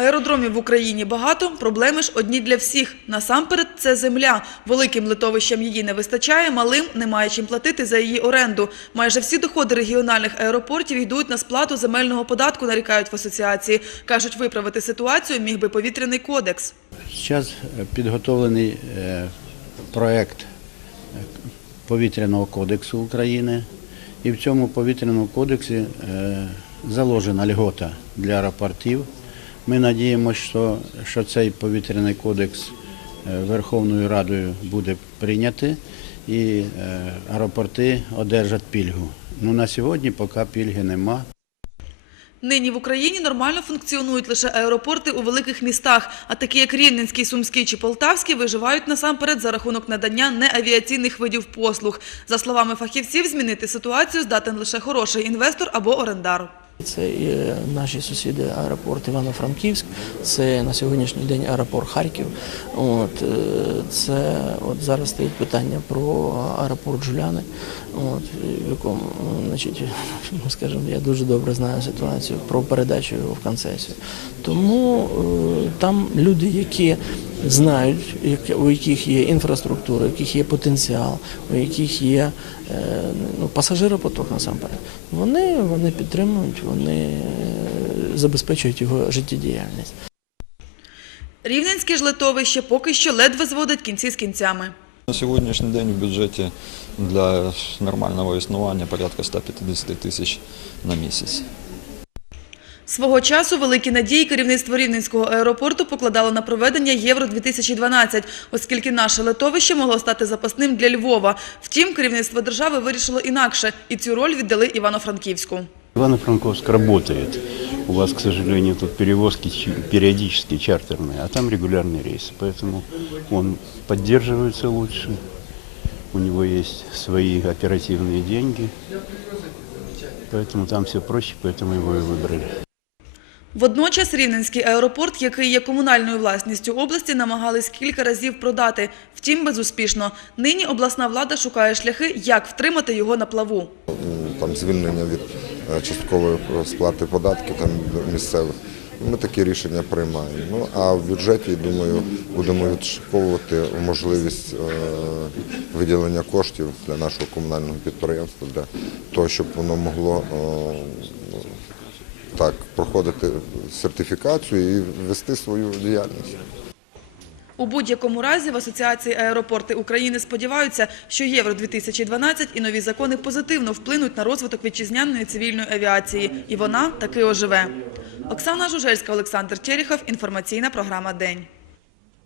Аеродромів в Україні багато, проблеми ж одні для всіх. Насамперед це земля. Великим литовищам її не вистачає, малим немає чим платити за її оренду. Майже всі доходи регіональних аеропортів йдуть на сплату земельного податку, нарікають в асоціації. Кажуть, виправити ситуацію міг би повітряний кодекс. Зараз підготовлений е, проект е, повітряного кодексу України, і в цьому повітряному кодексі е, заложена льгота для аеропортів. Ми надіємося, що, що цей повітряний кодекс е, Верховною Радою буде прийнятий і е, аеропорти одержать пільгу. Ну, на сьогодні поки пільги нема. Нині в Україні нормально функціонують лише аеропорти у великих містах, а такі як Рівненський, Сумський чи Полтавський виживають насамперед за рахунок надання неавіаційних видів послуг. За словами фахівців, змінити ситуацію здатен лише хороший інвестор або орендар. Це е, наші сусіди аеропорт Івано-Франківськ, це на сьогоднішній день аеропорт Харків. От, е, це от зараз стоїть питання про аеропорт Жуляни, от, в якому, значить, ну, скажімо, я дуже добре знаю ситуацію про передачу його в концесію. Тому е, там люди, які знають, як- у яких є інфраструктура, у яких є потенціал, у яких є е, ну, пасажиропоток насамперед, вони, вони підтримують, вони е, забезпечують його життєдіяльність. Рівненське ж литовище поки що ледве зводить кінці з кінцями. На сьогоднішній день в бюджеті для нормального існування порядка 150 тисяч на місяць. Свого часу великі надії керівництво Рівненського аеропорту покладало на проведення Євро-2012, оскільки наше литовище могло стати запасним для Львова. Втім, керівництво держави вирішило інакше, і цю роль віддали Івано-Франківську. Ивано-Франковск работает. У вас, к сожалению, тут перевозки ч- периодически чартерные, а там регулярные рейсы. Поэтому он поддерживается лучше. У него есть свои оперативные деньги. Поэтому там все проще, поэтому его и выбрали. Водночас Рівненський аеропорт, який є комунальною власністю області, намагались кілька разів продати. Втім, безуспішно. Нині обласна влада шукає шляхи, як втримати його на плаву. там звільнення від е, часткової сплати податків там місцевих. Ми такі рішення приймаємо. Ну а в бюджеті, думаю, будемо відшуковувати можливість е, виділення коштів для нашого комунального підприємства для того, щоб воно могло е, так проходити сертифікацію і вести свою діяльність. У будь-якому разі в Асоціації аеропорти України сподіваються, що Євро-2012 і нові закони позитивно вплинуть на розвиток вітчизняної цивільної авіації. І вона таки оживе. Оксана Жужельська, Олександр Черіхов. Інформаційна програма «День».